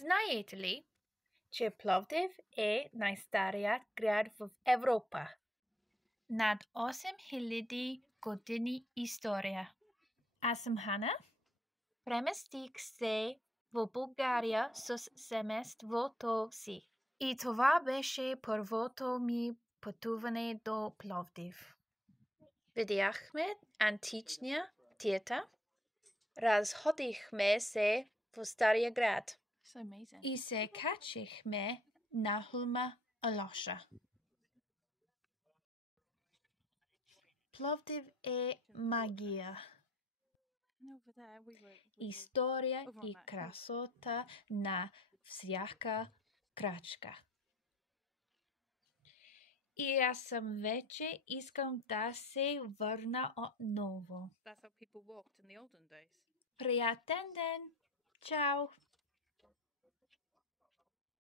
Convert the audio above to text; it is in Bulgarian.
Знаете ли, че Пловдив е най-старият град в Европа? Над 8000 години история. Аз съм Хана. Преместих се в България с семейството си. И това беше първото ми пътуване до Пловдив. Видяхме античния театър, разходихме се в Стария град и се качихме на хълма Алоша. Пловдив е магия, история и красота на всяка крачка. И аз съм вече искам да се върна отново. Приятен ден! Чао!